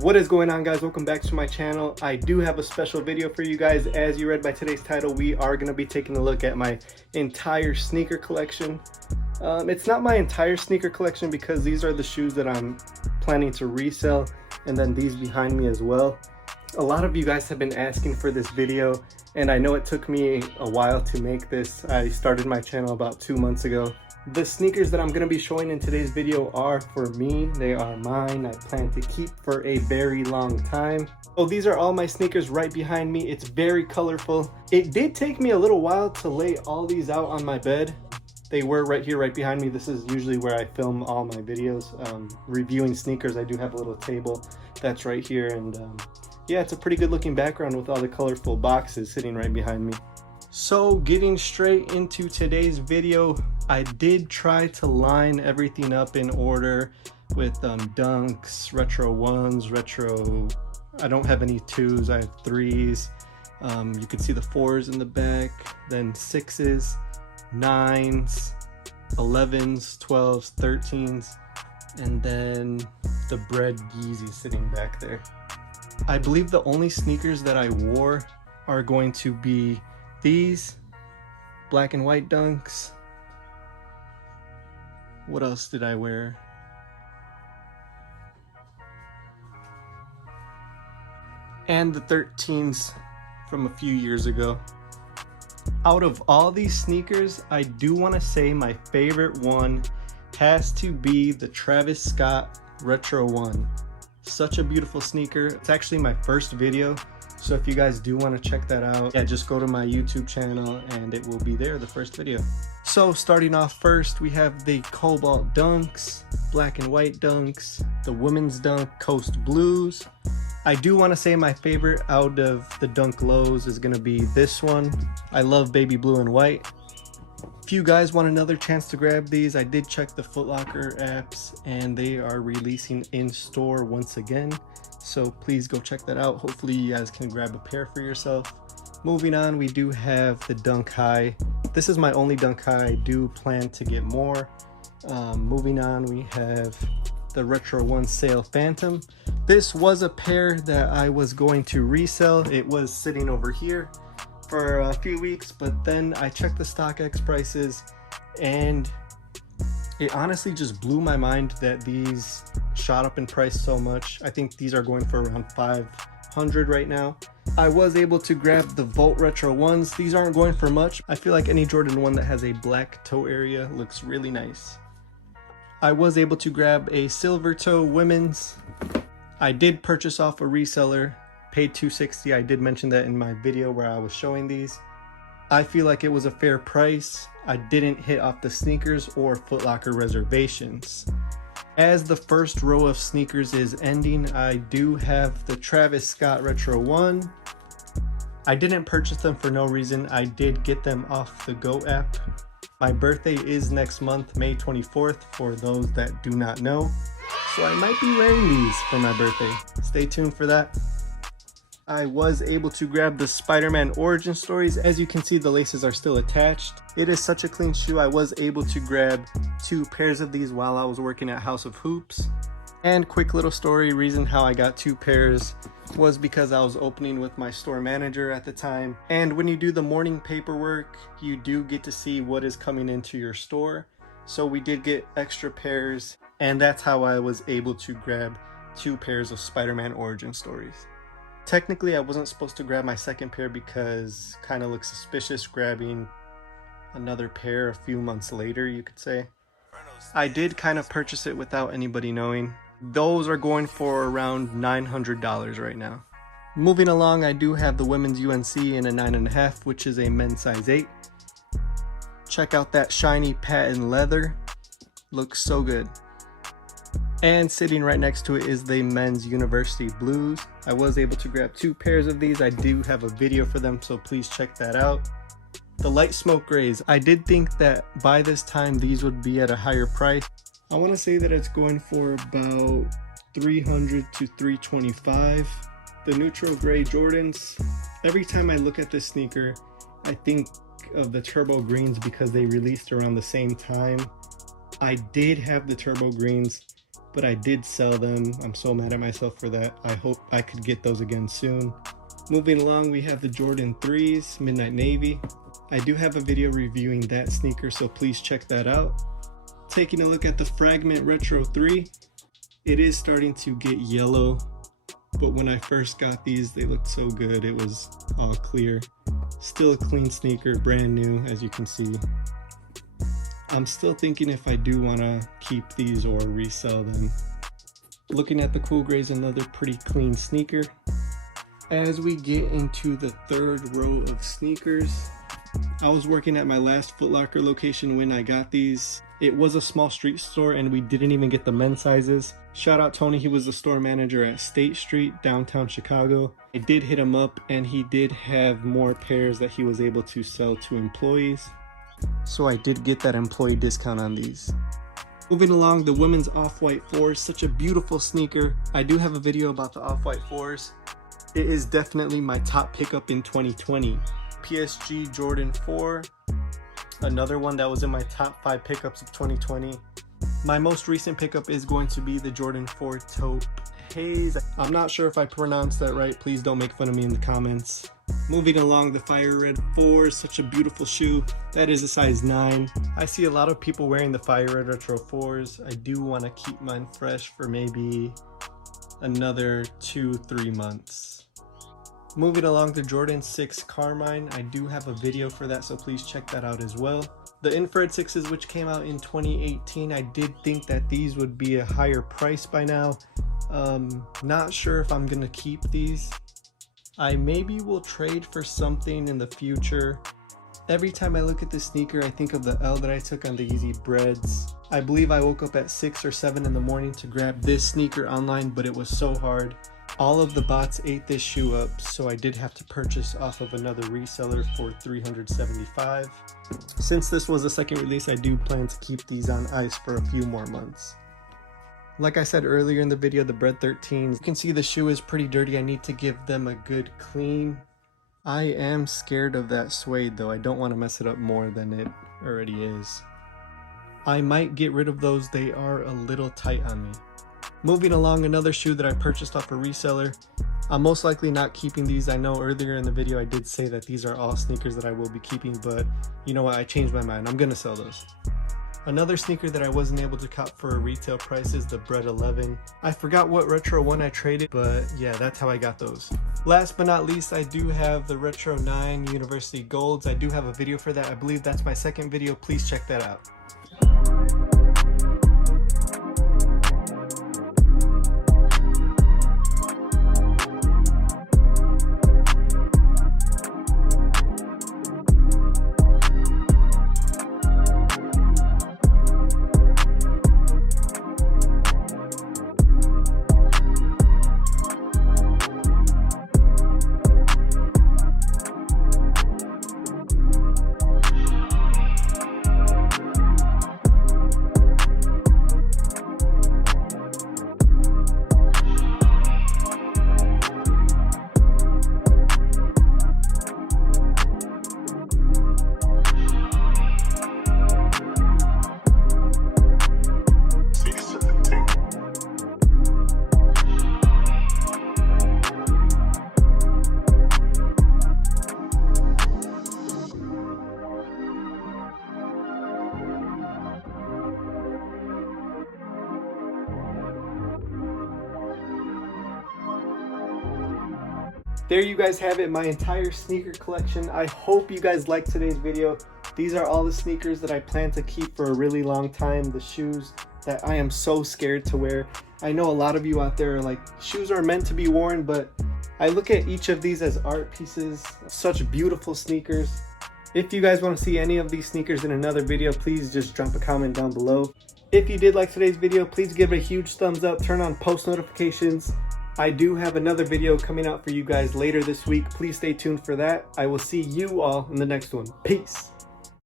What is going on, guys? Welcome back to my channel. I do have a special video for you guys. As you read by today's title, we are going to be taking a look at my entire sneaker collection. It's not my entire sneaker collection because these are the shoes that I'm planning to resell, and then these behind me as well. A lot of you guys have been asking for this video, and I know it took me a while to make this. I started my channel about 2 months ago. The sneakers that I'm going to be showing in today's video are for me. They are mine. I plan to keep for a very long time. So these are all my sneakers right behind me. It's very colorful. It did take me a little while to lay all these out on my bed. They were right here, right behind me. This is usually where I film all my videos. Reviewing sneakers, I do have a little table that's right here. And yeah, it's a pretty good looking background with all the colorful boxes sitting right behind me. So getting straight into today's video, I did try to line everything up in order with Dunks, Retro 1s, Retro, I don't have any 2s, I have 3s. You can see the 4s in the back, then 6s, 9s, 11s, 12s, 13s, and then the Bread Yeezy sitting back there. I believe the only sneakers that I wore are going to be these black and white Dunks. What else did I wear? And the 13s from a few years ago. Out of all these sneakers, I do want to say my favorite one has to be the Travis Scott Retro 1. Such a beautiful sneaker. It's actually my first video, so if you guys do want to check that out, yeah, just go to my YouTube channel and it will be there, the first video. So starting off first, we have the Cobalt Dunks, black and white Dunks, the women's Dunk Coast Blues. I do want to say my favorite out of the Dunk Lows is going to be this one. I love baby blue and white. If you guys want another chance to grab these, I did check the Foot Locker apps and they are releasing in store once again. So please go check that out. Hopefully you guys can grab a pair for yourself. Moving on, we do have the Dunk High. This is my only Dunk High. I do plan to get more. Moving on, we have the Retro 1 Sail Phantom. This was a pair that I was going to resell. It was sitting over here for a few weeks, but then I checked the StockX prices and it honestly just blew my mind that these shot up in price so much. I think these are going for around $500 right now. I was able to grab the Volt Retro 1s. These aren't going for much. I feel like any Jordan 1 that has a black toe area looks really nice. I was able to grab a Silver Toe women's. I did purchase off a reseller, paid $260. I did mention that in my video where I was showing these. I feel like it was a fair price. I didn't hit off the sneakers or Foot Locker reservations. As the first row of sneakers is ending, I do have the Travis Scott Retro 1. I didn't purchase them for no reason. I did get them off the Go app. My birthday is next month, May 24th, for those that do not know. So I might be wearing these for my birthday. Stay tuned for that. I was able to grab the Spider-Man Origin Stories. As you can see, the laces are still attached. It is such a clean shoe. I was able to grab 2 pairs of these while I was working at House of Hoops. And quick little story, reason how I got 2 pairs was because I was opening with my store manager at the time. And when you do the morning paperwork, you do get to see what is coming into your store. So we did get extra pairs, and that's how I was able to grab 2 pairs of Spider-Man Origin Stories. Technically, I wasn't supposed to grab my second pair because kind of looks suspicious grabbing another pair a few months later, you could say. I did kind of purchase it without anybody knowing. Those are going for around $900 right now. Moving along, I do have the women's UNC in a 9.5, which is a men's size 8. Check out that shiny patent leather. Looks so good. And sitting right next to it is the men's University Blues. I was able to grab 2 pairs of these. I do have a video for them, so please check that out. The light smoke grays. I did think that by this time these would be at a higher price. I want to say that it's going for about $300 to $325. The neutral gray Jordans. Every time I look at this sneaker, I think of the turbo greens because they released around the same time. I did have the turbo greens. but I did sell them. I'm so mad at myself for that. I hope I could get those again soon. Moving along, we have the Jordan 3s, Midnight Navy. I do have a video reviewing that sneaker, so please check that out. Taking a look at the Fragment Retro 3, it is starting to get yellow, but when I first got these, they looked so good. It was all clear. Still a clean sneaker, brand new, as you can see. I'm still thinking if I do want to keep these or resell them. Looking at the Cool Grays, another pretty clean sneaker. As we get into the third row of sneakers, I was working at my last Foot Locker location when I got these. It was a small street store and we didn't even get the men's sizes. Shout out Tony, he was the store manager at State Street, downtown Chicago. I did hit him up and he did have more pairs that he was able to sell to employees. So I did get that employee discount on these. Moving along, the women's Off-White 4s, such a beautiful sneaker. I do have a video about the Off-White 4s. It is definitely my top pickup in 2020. PSG Jordan 4, another one that was in my top 5 pickups of 2020. My most recent pickup is going to be the Jordan 4 Taupe Haze. I'm not sure if I pronounced that right. Please don't make fun of me in the comments. Moving along, the Fire Red 4 is such a beautiful shoe. That is a size 9. I see a lot of people wearing the Fire Red Retro 4s. I do want to keep mine fresh for maybe another 2-3 months. Moving along, the Jordan 6 Carmine. I do have a video for that, so please check that out as well. The Infrared 6s, which came out in 2018, I did think that these would be a higher price by now. Not sure if I'm gonna keep these. I maybe will trade for something in the future. Every time I look at this sneaker, I think of the L that I took on the Yeezy Breads. I believe I woke up at 6 or 7 in the morning to grab this sneaker online, but it was so hard. All of the bots ate this shoe up, so I did have to purchase off of another reseller for $375. Since this was a second release, I do plan to keep these on ice for a few more months. Like I said earlier in the video, the Bred 13s, you can see the shoe is pretty dirty. I need to give them a good clean. I am scared of that suede though. I don't want to mess it up more than it already is. I might get rid of those. They are a little tight on me. Moving along, another shoe that I purchased off a reseller. I'm most likely not keeping these. I know earlier in the video I did say that these are all sneakers that I will be keeping, but you know what, I changed my mind. I'm gonna sell those. Another sneaker that I wasn't able to cop for a retail price is the Bred 11. I forgot what Retro 1 I traded, but yeah, that's how I got those. Last but not least, I do have the Retro 9 University Golds. I do have a video for that. I believe that's my second video. Please check that out. There you guys have it, my entire sneaker collection. I hope you guys liked today's video. These are all the sneakers that I plan to keep for a really long time. The shoes that I am so scared to wear. I know a lot of you out there are like, shoes are meant to be worn, but I look at each of these as art pieces. Such beautiful sneakers. If you guys want to see any of these sneakers in another video, please just drop a comment down below. If you did like today's video, please give it a huge thumbs up, turn on post notifications. I do have another video coming out for you guys later this week. Please stay tuned for that. I will see you all in the next one. Peace.